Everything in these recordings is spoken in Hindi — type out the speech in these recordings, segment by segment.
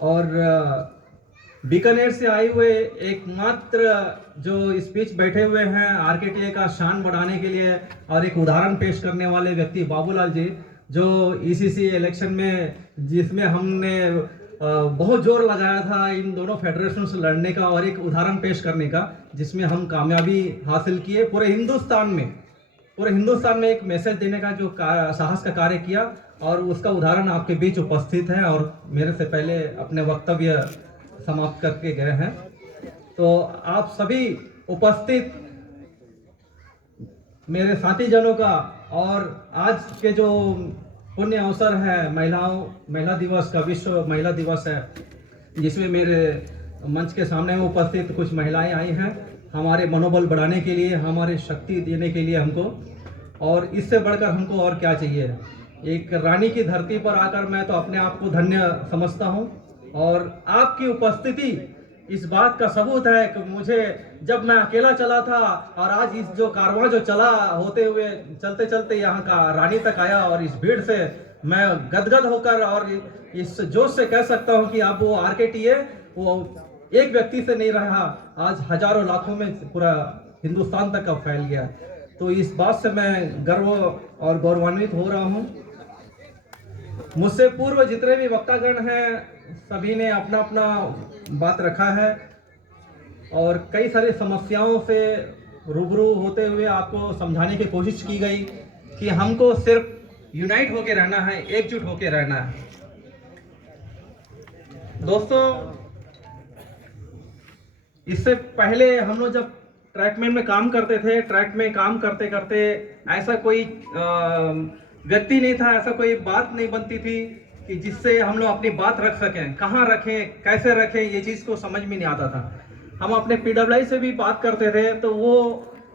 और बीकानेर से आए हुए एकमात्र जो स्पीच बैठे हुए हैं आरकेटीए का शान बढ़ाने के लिए और एक उदाहरण पेश करने वाले व्यक्ति बाबूलाल जी, जो ईसीसी इलेक्शन में जिसमें हमने बहुत जोर लगाया था इन दोनों फेडरेशन से लड़ने का और एक उदाहरण पेश करने का, जिसमें हम कामयाबी हासिल किए। पूरे हिंदुस्तान में एक मैसेज देने का जो साहस का कार्य किया, और उसका उदाहरण आपके बीच उपस्थित है और मेरे से पहले अपने वक्तव्य समाप्त करके गए हैं। तो आप सभी उपस्थित मेरे साथी जनों का, और आज के जो पुण्य अवसर है महिला दिवस का, विश्व महिला दिवस है, जिसमें मेरे मंच के सामने में उपस्थित कुछ महिलाएं आई हैं हमारे मनोबल बढ़ाने के लिए, हमारे शक्ति देने के लिए हमको, और इससे बढ़कर हमको और क्या चाहिए। एक रानी की धरती पर आकर मैं तो अपने आप को धन्य समझता हूं, और आपकी उपस्थिति इस बात का सबूत है कि मुझे जब मैं अकेला चला था और आज इस जो कारवां जो चला होते हुए चलते चलते यहाँ का रानी तक आया, और इस भीड़ से मैं गदगद होकर और इस जोश से कह सकता हूँ कि अब वो आरकेटीए वो एक व्यक्ति से नहीं रहा, आज हजारों लाखों में पूरा हिंदुस्तान तक का फैल गया। तो इस बात से मैं गर्व और गौरवान्वित हो रहा हूँ। मुझसे पूर्व जितने भी वक्तागण हैं सभी ने अपना अपना बात रखा है, और कई सारी समस्याओं से रूबरू होते हुए आपको समझाने की कोशिश की गई कि हमको सिर्फ यूनाइट होके रहना है, एकजुट होके रहना है। दोस्तों, इससे पहले हम लोग जब ट्रैकमैन में काम करते थे, ट्रैक में काम करते करते ऐसा कोई व्यक्ति नहीं था, ऐसा कोई बात नहीं बनती थी कि जिससे हम लोग अपनी बात रख सकें। कहाँ रखें, कैसे रखें, ये चीज़ को समझ में नहीं आता था। हम अपने पीडब्ल्यूआई से भी बात करते थे तो वो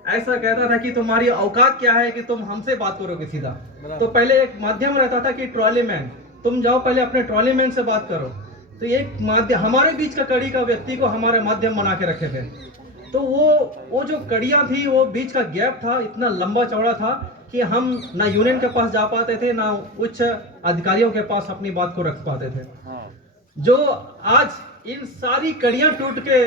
ऐसा कहता था कि तुम्हारी औकात क्या है कि तुम हमसे बात करोगे सीधा। तो पहले एक माध्यम रहता था कि ट्रॉली मैन, तुम जाओ पहले अपने ट्रॉली मैन से बात करो। तो एक माध्यम, हमारे बीच का कड़ी का व्यक्ति को हमारे माध्यम बना के रखे थे। तो वो जो कड़ियाँ थी, वो बीच का गैप था, इतना लंबा चौड़ा था कि हम ना यूनियन के पास जा पाते थे, ना उच्च अधिकारियों के पास अपनी बात को रख पाते थे। जो आज इन सारी कड़ियां टूट के,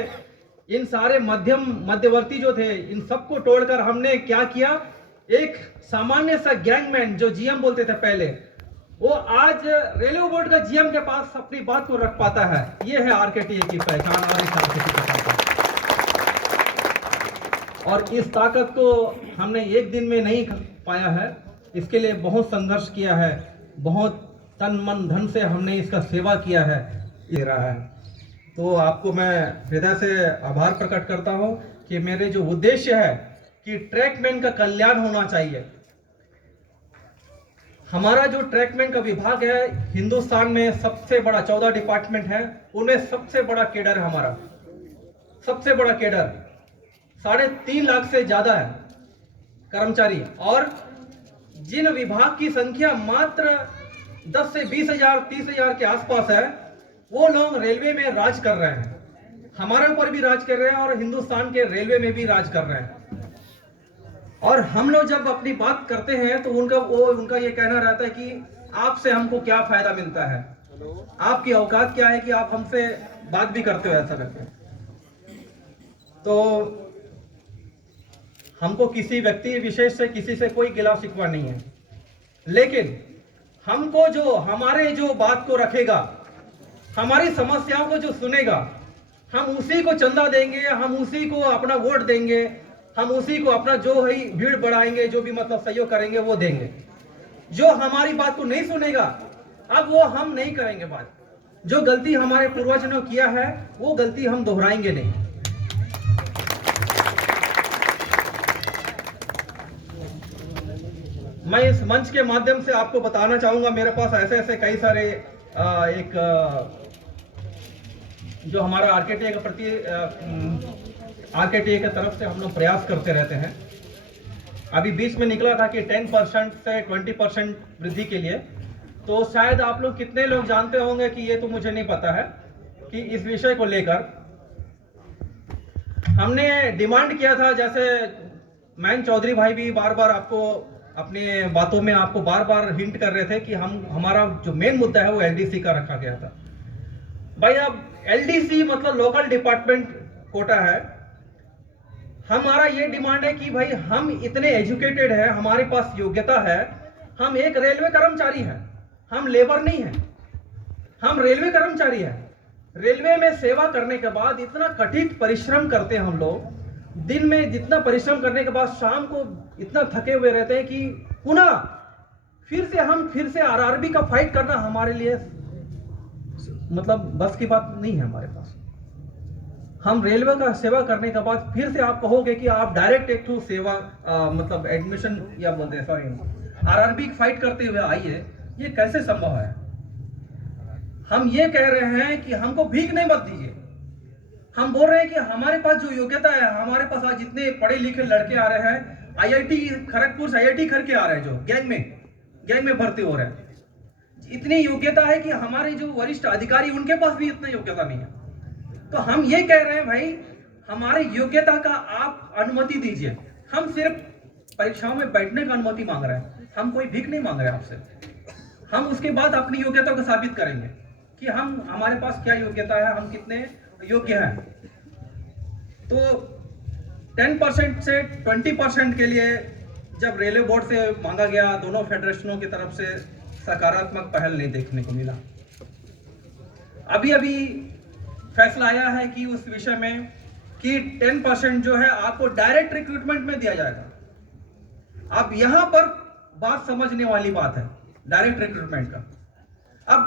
इन सारे मध्यवर्ती जो थे, इन सबको तोड़कर हमने क्या किया, एक सामान्य सा गैंगमैन जो जीएम बोलते थे पहले, वो आज रेलवे बोर्ड का जीएम के पास अपनी बात को रख पाता है। ये है आरकेटीए की पहचान और इस आरकेटी का ताकत। और इस ताकत को हमने एक दिन में नहीं पाया है, इसके लिए बहुत संघर्ष किया है, बहुत तन मन धन से हमने इसका सेवा किया है, ये रहा है। तो आपको मैं हृदय से आभार प्रकट करता हूं कि मेरे जो उद्देश्य है कि ट्रैकमैन का कल्याण होना चाहिए। हमारा जो ट्रैकमैन का विभाग है, हिंदुस्तान में सबसे बड़ा 14 डिपार्टमेंट है, उनमें सबसे बड़ा केडर है हमारा, सबसे बड़ा केडर 3.5 लाख से ज्यादा है कर्मचारी, और जिन विभाग की संख्या मात्र 10 से 20 हजार 30 हजार के आसपास है, वो लोग रेलवे में राज कर रहे हैं, हमारे ऊपर भी राज कर रहे हैं और हिंदुस्तान के रेलवे में भी राज कर रहे हैं। और हम लोग जब अपनी बात करते हैं तो उनका ये कहना रहता है कि आपसे हमको क्या फायदा मिलता है, आपकी औकात क्या है कि आप हमसे बात भी करते हो, ऐसा लगता है। तो हमको किसी व्यक्ति विशेष से, किसी से कोई गिला शिकवा नहीं है, लेकिन हमको जो हमारे जो बात को रखेगा, हमारी समस्याओं को जो सुनेगा, हम उसी को चंदा देंगे, हम उसी को अपना वोट देंगे, हम उसी को अपना जो है भीड़ बढ़ाएंगे, जो भी मतलब सहयोग करेंगे वो देंगे। जो हमारी बात को नहीं सुनेगा, अब वो हम नहीं करेंगे बात। जो गलती हमारे पूर्वजों ने किया है वो गलती हम दोहराएंगे नहीं। मैं इस मंच के माध्यम से आपको बताना चाहूंगा, मेरे पास ऐसे ऐसे कई सारे जो हमारा आरकेटीए के प्रति आरकेटीए की तरफ से हम लोग प्रयास करते रहते हैं। अभी बीच में निकला था कि 10% से 20% वृद्धि के लिए, तो शायद आप लोग कितने लोग जानते होंगे कि ये तो मुझे नहीं पता है कि इस विषय को लेकर हमने डिमांड किया था। जैसे मयंक चौधरी भाई भी बार बार आपको अपने बातों में आपको बार बार हिंट कर रहे थे कि हमारा जो मेन मुद्दा है वो एलडीसी का रखा गया था। भाई अब एलडीसी मतलब लोकल डिपार्टमेंट कोटा है। हमारा ये डिमांड है कि भाई हम इतने एजुकेटेड है, हमारे पास योग्यता है, हम एक रेलवे कर्मचारी हैं, हम लेबर नहीं हैं, हम रेलवे कर्मचारी हैं। रेलवे में सेवा करने के बाद इतना कठिन परिश्रम करते हैं हम लोग, दिन में जितना परिश्रम करने के बाद शाम को इतना थके हुए रहते हैं कि पुनः फिर से आरआरबी का फाइट करना हमारे लिए मतलब बस की बात नहीं है हमारे पास। हम रेलवे का सेवा करने के बाद फिर से आप कहोगे कि आप डायरेक्ट एक थ्रू सेवा मतलब एडमिशन या बोलते हैं सॉरी आरआरबी फाइट करते हुए आइए, ये कैसे संभव है? हम ये कह रहे हैं कि हमको भीख नहीं मत दीजिए। हम बोल रहे हैं कि हमारे पास जो योग्यता है, हमारे पास आज जितने पढ़े लिखे लड़के आ रहे हैं, आईआईटी खड़गपुर से आईआईटी करके आ रहे हैं, जो गैंग में भर्ती हो रहे हैं, इतनी योग्यता है कि हमारे जो वरिष्ठ अधिकारी उनके पास भी इतना योग्यता नहीं है। तो हम ये कह रहे हैं भाई हमारे योग्यता का आप अनुमति दीजिए। हम सिर्फ परीक्षाओं में बैठने का अनुमति मांग रहे हैं, हम कोई भीख नहीं मांग रहे हैं आपसे। हम उसके बाद अपनी योग्यता को साबित करेंगे कि हमारे पास क्या योग्यता है, हम कितने योग्य हैं। तो 10% से 20% के लिए जब रेलवे बोर्ड से मांगा गया, दोनों फेडरेशनों की तरफ से सकारात्मक पहल नहीं देखने को मिला। अभी फैसला आया है कि उस विषय में कि 10% जो है आपको डायरेक्ट रिक्रूटमेंट में दिया जाएगा। अब यहां पर बात समझने वाली बात है डायरेक्ट रिक्रूटमेंट का। अब